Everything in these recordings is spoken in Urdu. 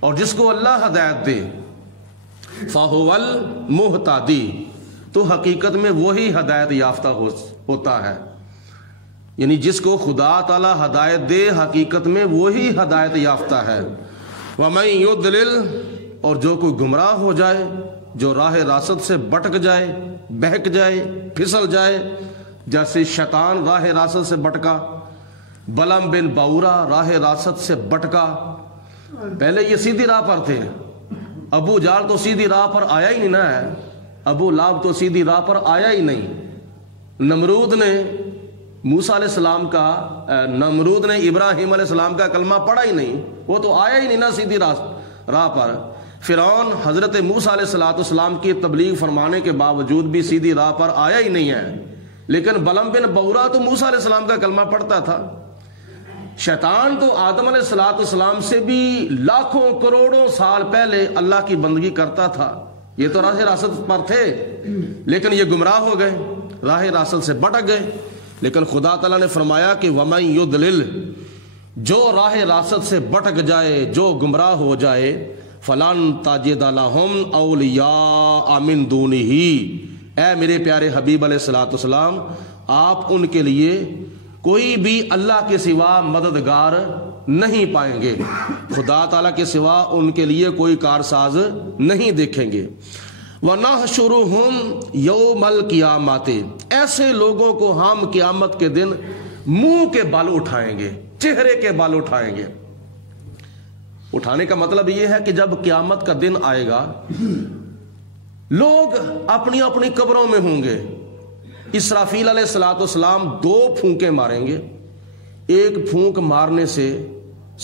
اور جس کو اللہ ہدایت دے فَهُوَ الْمُهْتَدِي، تو حقیقت میں وہی ہدایت یافتہ ہوتا ہے، یعنی جس کو خدا تعالی ہدایت دے حقیقت میں وہی ہدایت یافتہ ہے۔ وَمَن يُضْلِلْ، اور جو کوئی گمراہ ہو جائے، جو راہ راست سے بھٹک جائے، بہک جائے، پھسل جائے، جیسے شیطان راہ راست سے بھٹکا، بلم بن باورا راہ راست سے بھٹکا۔ پہلے یہ سیدھی راہ پر تھے، ابو جہل تو سیدھی راہ پر آیا ہی نہیں نا ہے، ابو لہب تو سیدھی راہ پر آیا ہی نہیں۔ نمرود نے موسیٰ علیہ السلام کا، نمرود نے ابراہیم علیہ السلام کا کلمہ پڑھا ہی نہیں، وہ تو آیا ہی نہیں نا سیدھی راہ پر۔ فرعون حضرت موسیٰ علیہ السلام کی تبلیغ فرمانے کے باوجود بھی سیدھی راہ پر آیا ہی نہیں ہے، لیکن بلم بن باورا تو موسیٰ علیہ السلام کا کلمہ پڑھتا تھا۔ شیطان تو آدم علیہ السلام سے بھی لاکھوں کروڑوں سال پہلے اللہ کی بندگی کرتا تھا، یہ تو راہ راست پر تھے، لیکن یہ گمراہ ہو گئے، راہ راست سے بھٹک گئے۔ لیکن خدا تعالیٰ نے فرمایا کہ وَمَن يُضْلِلْ، جو راہ راست سے بھٹک جائے، جو گمراہ ہو جائے، فَلَن تَجِدَ لَهُمْ أَوْلِيَاءَ مِن دُونِهِ، اے میرے پیارے حبیب علیہ السلام، آپ ان کے لیے کوئی بھی اللہ کے سوا مددگار نہیں پائیں گے، خدا تعالیٰ کے سوا ان کے لیے کوئی کارساز نہیں دیکھیں گے۔ وَنَحْشُرُهُمْ يَوْمَ الْقِيَامَةِ، ایسے لوگوں کو ہم قیامت کے دن منہ کے بال اٹھائیں گے، چہرے کے بال اٹھائیں گے۔ اٹھانے کا مطلب یہ ہے کہ جب قیامت کا دن آئے گا، لوگ اپنی اپنی قبروں میں ہوں گے، اسرافیل علیہ السلام 2 پھونکیں ماریں گے، ایک پھونک مارنے سے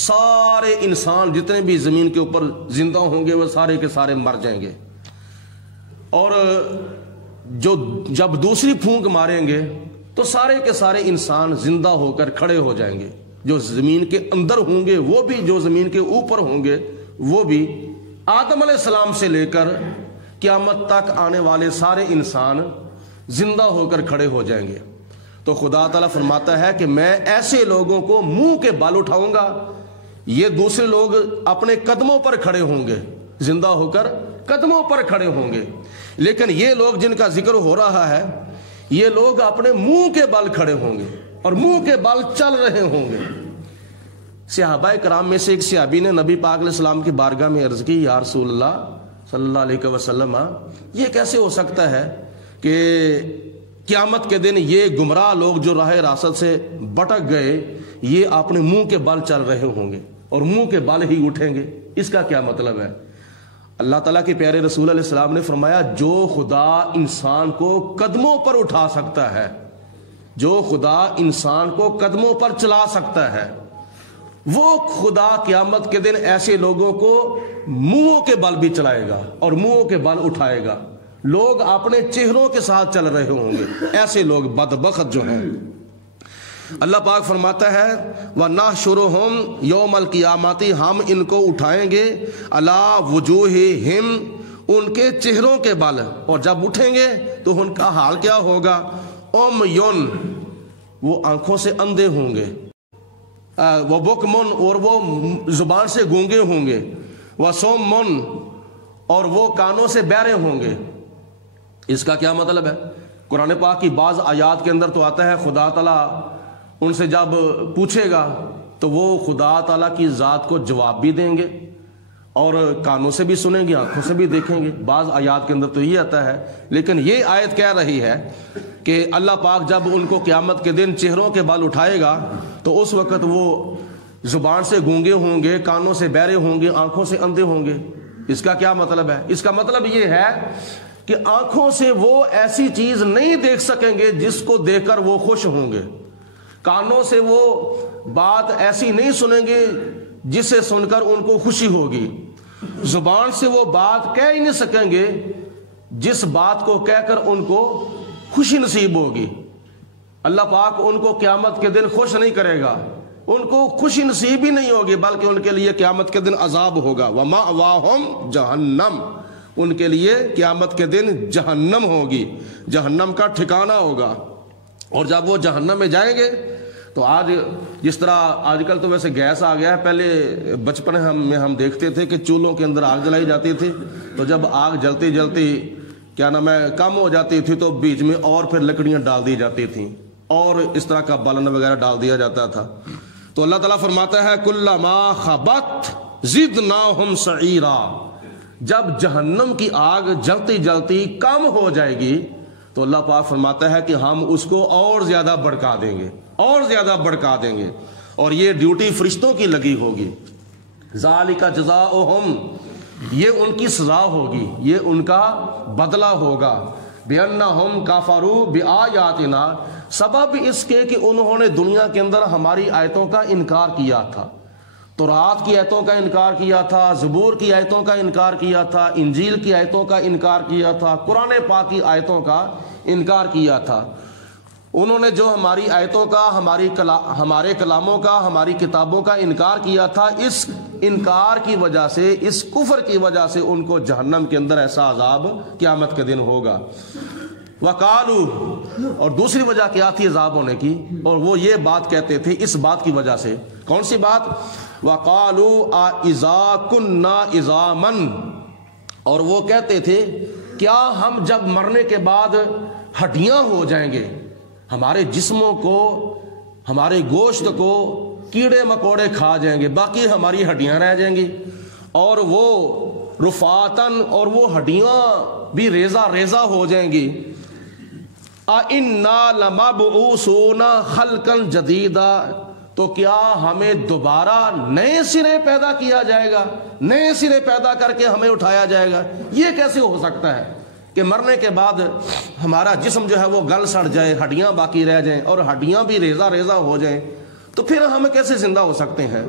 سارے انسان جتنے بھی زمین کے اوپر زندہ ہوں گے وہ سارے کے سارے مر جائیں گے، اور جب دوسری پھونک ماریں گے تو سارے کے سارے انسان زندہ ہو کر کھڑے ہو جائیں گے، جو زمین کے اندر ہوں گے وہ بھی، جو زمین کے اوپر ہوں گے وہ بھی، آدم علیہ السلام سے لے کر قیامت تک آنے والے سارے انسان زندہ ہو کر کھڑے ہو جائیں گے۔ تو خدا تعالیٰ فرماتا ہے کہ میں ایسے لوگوں کو منہ کے بال اٹھاؤں گا، یہ دوسرے لوگ اپنے قدموں پر کھڑے ہوں گے، زندہ ہو کر قدموں پر کھڑے ہوں گے، لیکن یہ لوگ جن کا ذکر ہو رہا ہے یہ لوگ اپنے منہ کے بال کھڑے ہوں گے اور منہ کے بال چل رہے ہوں گے۔ صحابہ کرام میں سے ایک صحابی نے نبی پاک علیہ السلام کی بارگاہ میں عرض کی، یا رسول اللہ صلی اللہ علیہ وسلم، یہ کیسے ہو سکتا ہے کہ قیامت کے دن یہ گمراہ لوگ جو راہ راست سے بھٹک گئے یہ اپنے منہ کے بال چل رہے ہوں گے اور منہ کے بال ہی اٹھیں گے، اس کا کیا مطلب ہے؟ اللہ تعالیٰ کے پیارے رسول علیہ السلام نے فرمایا، جو خدا انسان کو قدموں پر اٹھا سکتا ہے، جو خدا انسان کو قدموں پر چلا سکتا ہے، وہ خدا قیامت کے دن ایسے لوگوں کو منہوں کے بل بھی چلائے گا اور منہوں کے بل اٹھائے گا، لوگ اپنے چہروں کے ساتھ چل رہے ہوں گے، ایسے لوگ بدبخت جو ہیں۔ اللہ پاک فرماتا ہے وَنَحْشُرُهُمْ يَوْمَ الْقِيَامَةِ، ہم ان کو اٹھائیں گے عَلَىٰ وُجُوهِهِمْ، ان کے چہروں کے بل، اور جب اٹھیں گے تو ان کا حال کیا ہوگا؟ عُمْيٌ، وہ آنکھوں سے اندھے ہوں گے، وَبُكْمٌ، اور وہ زبان سے گونگے ہوں گے، وَصُمٌّ، اور وہ کانوں سے بہرے ہوں گے۔ اس کا کیا مطلب ہے؟ قرآن پاک کی بعض آیات کے اندر تو آتا ہے خدا تعالیٰ ان سے جب پوچھے گا تو وہ خدا تعالیٰ کی ذات کو جواب بھی دیں گے اور کانوں سے بھی سنیں گے، آنکھوں سے بھی دیکھیں گے، بعض آیات کے اندر تو یہ آتا ہے، لیکن یہ آیت کہہ رہی ہے کہ اللہ پاک جب ان کو قیامت کے دن چہروں کے بال اٹھائے گا تو اس وقت وہ زبان سے گونگے ہوں گے، کانوں سے بہرے ہوں گے، آنکھوں سے اندھے ہوں گے۔ اس کا کیا مطلب ہے؟ اس کا مطلب یہ ہے کہ آنکھوں سے وہ ایسی چیز نہیں دیکھ سکیں گے جس کو دیکھ کر وہ خوش ہوں گے، کانوں سے وہ بات ایسی نہیں سنیں گے جسے سن کر ان کو خوشی ہوگی، زبان سے وہ بات کہہ ہی نہیں سکیں گے جس بات کو کہہ کر ان کو خوشی نصیب ہوگی۔ اللہ پاک ان کو قیامت کے دن خوش نہیں کرے گا، ان کو خوشی نصیب ہی نہیں ہوگی، بلکہ ان کے لیے قیامت کے دن عذاب ہوگا۔ وَمَأْوَاهُمْ جَهَنَّمُ، ان کے لیے قیامت کے دن جہنم ہوگی، جہنم کا ٹھکانہ ہوگا، اور جب وہ جہنم میں جائیں گے تو آج جس طرح آج کل تو ویسے گیس آ گیا ہے، پہلے بچپن میں ہم دیکھتے تھے کہ چولہوں کے اندر آگ جلائی جاتی تھی، تو جب آگ جلتی جلتی کیا نام ہے کم ہو جاتی تھی تو بیچ میں اور پھر لکڑیاں ڈال دی جاتی تھیں اور اس طرح کا بالن وغیرہ ڈال دیا جاتا تھا۔ تو اللہ تعالیٰ فرماتا ہے کلما خبت زدناہم سعیرا، جب جہنم کی آگ جلتی جلتی کم ہو جائے گی تو اللہ پاک فرماتا ہے کہ ہم اس کو اور زیادہ بڑکا دیں گے، اور زیادہ بڑکا دیں گے، اور یہ ڈیوٹی فرشتوں کی لگی ہوگی۔ ذالک جزاؤہم، یہ ان کی سزا ہوگی، یہ ان کا بدلہ ہوگا۔ بِأَنَّهُمْ كَفَرُوا بِآيَاتِنَا، سبب اس کے کہ انہوں نے دنیا کے اندر ہماری آیتوں کا انکار کیا تھا، تورات کی آیتوں کا انکار کیا تھا، زبور کی آیتوں کا انکار کیا تھا، انجیل کی آیتوں کا انکار کیا تھا، قرآن پاک کی آیتوں کا انکار کیا تھا۔ انہوں نے جو ہماری آیتوں کا، ہمارے کلاموں کا، ہماری کتابوں کا انکار کیا تھا، اس انکار کی وجہ سے، اس کفر کی وجہ سے ان کو جہنم کے اندر ایسا عذاب قیامت کے دن ہوگا۔ وَقَالُوا، اور دوسری وجہ کیا تھی عذاب ہونے کی، اور وہ یہ بات کہتے تھے اس بات کی وجہ سے، کون سی بات؟ وَقَالُوا أَإِذَا كُنَّا عِظَامًا، اور وہ کہتے تھے کیا ہم جب مرنے کے بعد ہڈیاں ہو جائیں گے، ہمارے جسموں کو، ہمارے گوشت کو کیڑے مکوڑے کھا جائیں گے، باقی ہماری ہڈیاں رہ جائیں گی، اور وہ رفاتن، اور وہ ہڈیاں بھی ریزہ ریزہ ہو جائیں گی۔ أَإِنَّا لَمَبْعُوثُونَ خَلْقًا جَدِيدًا، تو کیا ہمیں دوبارہ نئے سرے پیدا کیا جائے گا، نئے سرے پیدا کر کے ہمیں اٹھایا جائے گا؟ یہ کیسے ہو سکتا ہے کہ مرنے کے بعد ہمارا جسم جو ہے وہ گل سڑ جائے، ہڈیاں باقی رہ جائیں اور ہڈیاں بھی ریزہ ریزہ ہو جائیں، تو پھر ہم کیسے زندہ ہو سکتے ہیں؟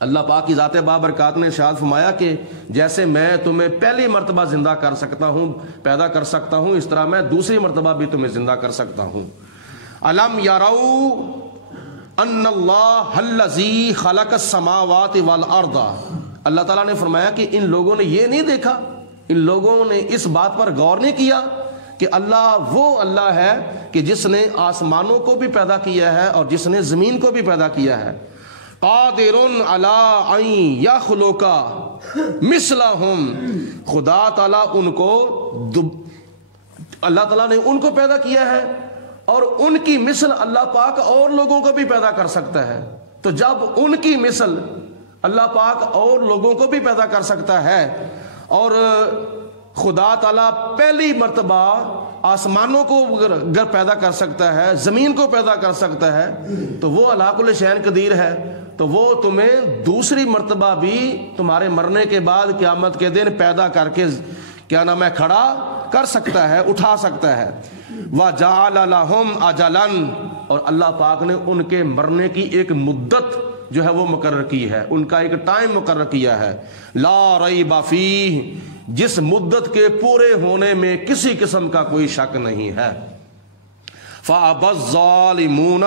اللہ پاک کی ذات بابرکات نے ارشاد فرمایا کہ جیسے میں تمہیں پہلی مرتبہ زندہ کر سکتا ہوں، پیدا کر سکتا ہوں، اس طرح میں دوسری مرتبہ بھی تمہیں زندہ کر سکتا ہوں۔ الم یروا ان اللہ الذی خلق السماوات والارض، اللہ تعالیٰ نے فرمایا کہ ان لوگوں نے یہ نہیں دیکھا، ان لوگوں نے اس بات پر غور نہیں کیا کہ اللہ وہ اللہ ہے کہ جس نے آسمانوں کو بھی پیدا کیا ہے اور جس نے زمین کو بھی پیدا کیا ہے۔ قادر علی ان یخلق مثلہم، خدا تعالیٰ ان کو، اللہ تعالیٰ نے ان کو پیدا کیا ہے اور ان کی مثل اللہ پاک اور لوگوں کو بھی پیدا کر سکتا ہے۔ تو جب ان کی مثل اللہ پاک اور لوگوں کو بھی پیدا کر سکتا ہے اور خدا تعالیٰ پہلی مرتبہ آسمانوں کو اگر پیدا کر سکتا ہے، زمین کو پیدا کر سکتا ہے، تو وہ علی کل شیء قدیر ہے، تو وہ تمہیں دوسری مرتبہ بھی تمہارے مرنے کے بعد قیامت کے دن پیدا کر کے کیا نام ہے کھڑا کر سکتا ہے، اٹھا سکتا ہے۔ وَجَعَلَ لَهُمْ أَجَلًا، اور اللہ پاک نے ان کے مرنے کی ایک مدت جو ہے وہ مقرر کی ہے، ان کا ایک ٹائم مقرر کیا ہے، لا ریب فیہ، جس مدت کے پورے ہونے میں کسی قسم کا کوئی شک نہیں ہے۔ فَأَبَى الظَّالِمُونَ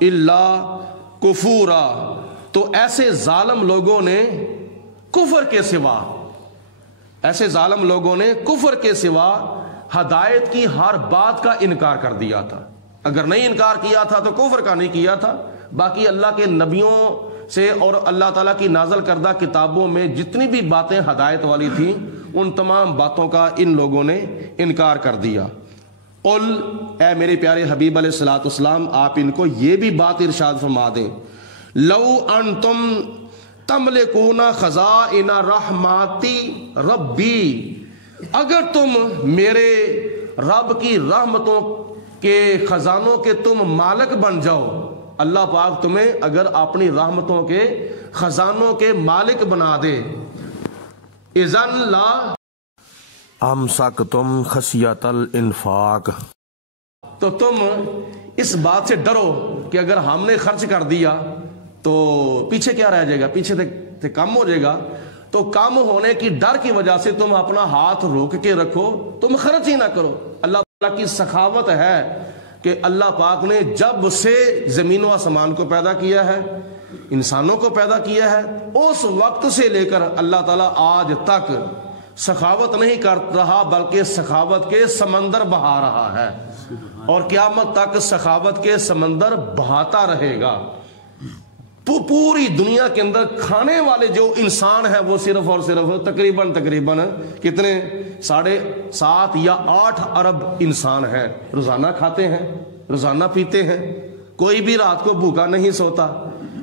إِلَّا كُفُورًا، تو ایسے ظالم لوگوں نے کفر کے سوا، ایسے ظالم لوگوں نے کفر کے سوا ہدایت کی ہر بات کا انکار کر دیا تھا۔ اگر نہیں انکار کیا تھا تو کفر کا نہیں کیا تھا، باقی اللہ کے نبیوں سے اور اللہ تعالیٰ کی نازل کردہ کتابوں میں جتنی بھی باتیں ہدایت والی تھیں ان تمام باتوں کا ان لوگوں نے انکار کر دیا۔ قل، اے میرے پیارے حبیب علیہ الصلوۃ والسلام، آپ ان کو یہ بھی بات ارشاد فرما دیں، لو انتم تملکون خزائن رحماتی ربی، اگر تم میرے رب کی رحمتوں کے خزانوں کے تم مالک بن جاؤ، اللہ پاک تمہیں اگر اپنی رحمتوں کے خزانوں کے مالک بنا دے، اذن لا امسکتم خشیۃ الانفاق، تو تم اس بات سے ڈرو کہ اگر ہم نے خرچ کر دیا تو پیچھے کیا رہ جائے گا، پیچھے سے کم ہو جائے گا، تو کم ہونے کی ڈر کی وجہ سے تم اپنا ہاتھ روک کے رکھو، تم خرچ ہی نہ کرو۔ اللہ تعالیٰ کی سخاوت ہے کہ اللہ پاک نے جب سے زمین و آسمان کو پیدا کیا ہے، انسانوں کو پیدا کیا ہے، اس وقت سے لے کر اللہ تعالیٰ آج تک سخاوت نہیں کر رہا بلکہ سخاوت کے سمندر بہا رہا ہے، اور قیامت تک سخاوت کے سمندر بہاتا رہے گا۔ پوری دنیا کے اندر کھانے والے جو انسان ہیں وہ صرف اور صرف تقریباً کتنے 7.5 یا 8 ارب انسان ہیں، روزانہ کھاتے ہیں، روزانہ پیتے ہیں، کوئی بھی رات کو بھوکا نہیں سوتا۔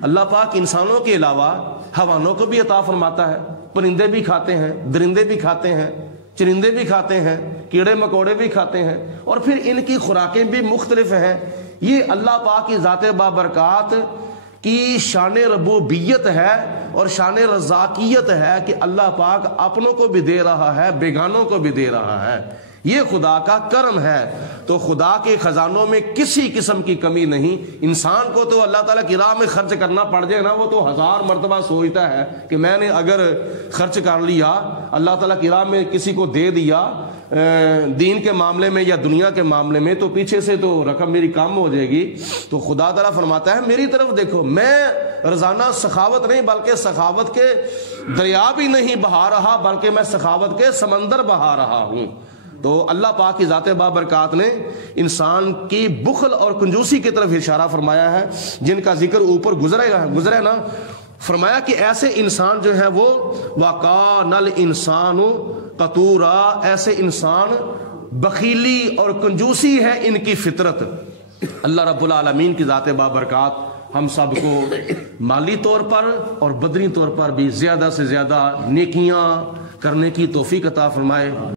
اللہ پاک انسانوں کے علاوہ حیوانوں کو بھی عطا فرماتا ہے، پرندے بھی کھاتے ہیں، درندے بھی کھاتے ہیں، چرندے بھی کھاتے ہیں، کیڑے مکوڑے بھی کھاتے ہیں، اور پھر ان کی خوراکیں بھی مختلف ہیں۔ یہ اللہ پاک کی ذات بابرکات کی شان ربوبیت ہے اور شان رزاقیت ہے کہ اللہ پاک اپنوں کو بھی دے رہا ہے، بیگانوں کو بھی دے رہا ہے۔ یہ خدا کا کرم ہے۔ تو خدا کے خزانوں میں کسی قسم کی کمی نہیں۔ انسان کو تو اللہ تعالیٰ کی راہ میں خرچ کرنا پڑ جائے نا، وہ تو 1000 مرتبہ سوچتا ہے کہ میں نے اگر خرچ کر لیا، اللہ تعالیٰ کی راہ میں کسی کو دے دیا دین کے معاملے میں یا دنیا کے معاملے میں، تو پیچھے سے تو رقم میری کم ہو جائے گی۔ تو خدا تعالیٰ فرماتا ہے میری طرف دیکھو، میں روزانہ سخاوت نہیں بلکہ سخاوت کے دریا بھی نہیں بہا رہا، بلکہ میں سخاوت کے سمندر بہا رہا ہوں۔ تو اللہ پاک کی ذات بابرکات نے انسان کی بخل اور کنجوسی کی طرف اشارہ فرمایا ہے، جن کا ذکر اوپر گزرے نا۔ فرمایا کہ ایسے انسان جو ہے وہ وَقَانَ الْإِنسَانُ قَتُورًا، ایسے انسان بخیلی اور کنجوسی ہے ان کی فطرت۔ اللہ رب العالمین کی ذات بابرکات ہم سب کو مالی طور پر اور بدنی طور پر بھی زیادہ سے زیادہ نیکیاں کرنے کی توفیق عطا فرمائے۔